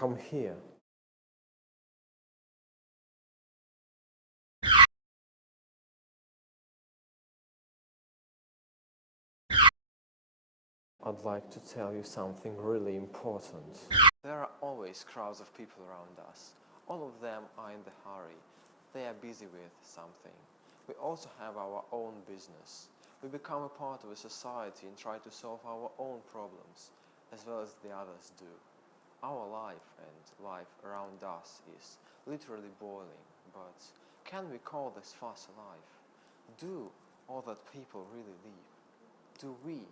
come here. I'd like to tell you something really important. There are always crowds of people around us. All of them are in the hurry. They are busy with something. We also have our own business. We become a part of a society and try to solve our own problems, as well as the others do. Our life and life around us is literally boiling, but can we call this fast life? Do all that people really live? Do we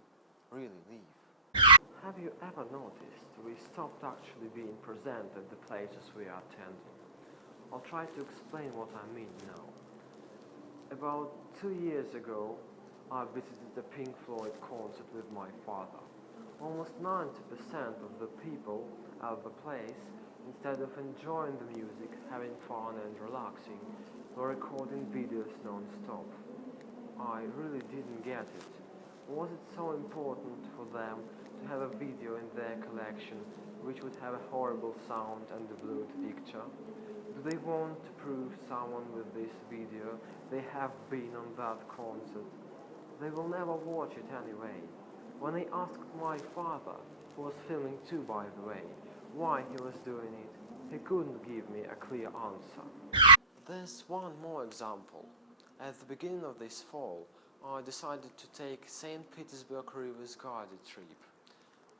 really live? Have you ever noticed we stopped actually being present at the places we are attending? I'll try to explain what I mean now. About 2 years ago, I visited the Pink Floyd concert with my father. Almost 90% of the people at the place, instead of enjoying the music, having fun and relaxing, were recording videos non-stop. I really didn't get it. Was it so important for them to have a video in their collection which would have a horrible sound and a blurred picture? Do they want to prove someone with this video they have been on that concert? They will never watch it anyway. When I asked my father, who was filming too by the way, why he was doing it, he couldn't give me a clear answer. There's one more example. At the beginning of this fall, I decided to take St. Petersburg River's guided trip.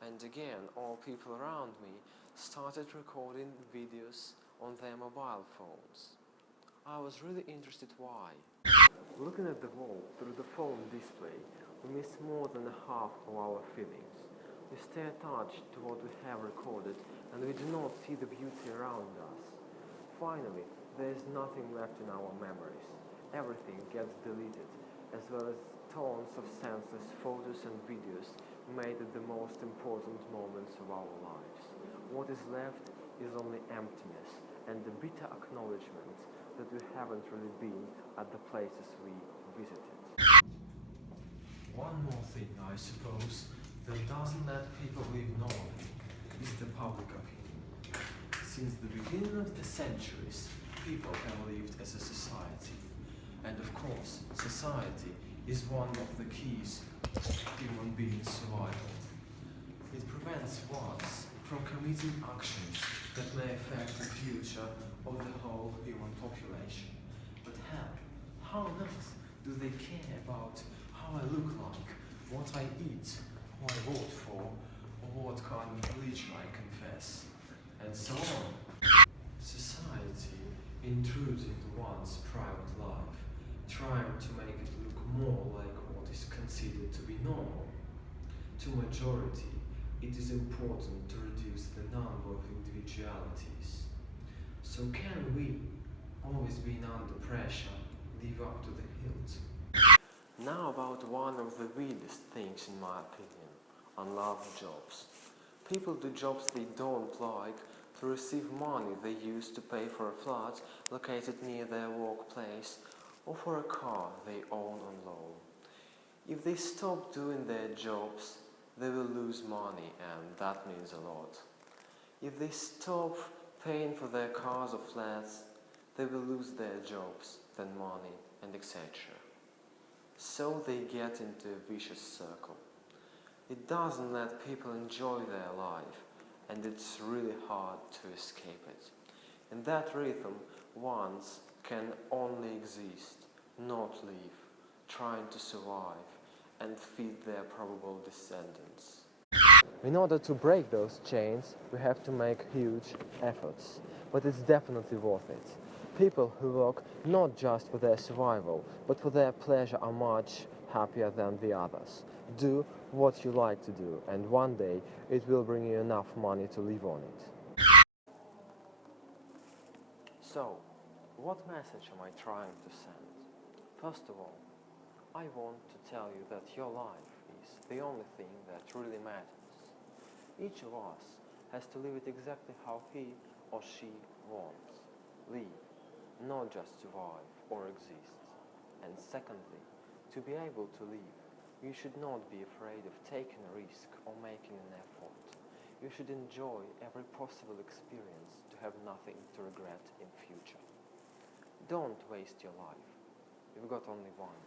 And again, all people around me started recording videos on their mobile phones. I was really interested why. Looking at the wall through the phone display, we miss more than half of our feelings. We stay attached to what we have recorded and we do not see the beauty around us. Finally, there is nothing left in our memories. Everything gets deleted, as well as tons of senseless photos and videos made at the most important moments of our lives. What is left is only emptiness and the bitter acknowledgement that we haven't really been at the places we visited. One more thing, I suppose, that doesn't let people live normally is the public opinion. Since the beginning of the centuries, people have lived as a society. And of course, society is one of the keys of human being survival. It prevents us from committing actions that may affect the future of the whole human population. But how on earth do they care about how I look like, what I eat, who I vote for, or what kind of religion I confess, and so on? Society intrudes into one's private life, trying to make it look more like what is considered to be normal. To majority, it is important to reduce the number of individualities. So can we, always being under pressure, live up to the hilt? Now about one of the weirdest things in my opinion, unloved jobs. People do jobs they don't like to receive money they use to pay for a flat located near their workplace or for a car they own on loan. If they stop doing their jobs, they will lose money and that means a lot. If they stop paying for their cars or flats, they will lose their jobs, then money, and etc. So they get into a vicious circle. It doesn't let people enjoy their life, and it's really hard to escape it. In that rhythm, ones can only exist, not live, trying to survive and feed their probable descendants. In order to break those chains, we have to make huge efforts, but it's definitely worth it. People who work not just for their survival, but for their pleasure are much happier than the others. Do what you like to do, and one day it will bring you enough money to live on it. So, what message am I trying to send? First of all, I want to tell you that your life is the only thing that really matters. Each of us has to live it exactly how he or she wants. Live, not just survive or exist. And secondly, to be able to live, you should not be afraid of taking a risk or making an effort. You should enjoy every possible experience to have nothing to regret in future. Don't waste your life. You've got only one.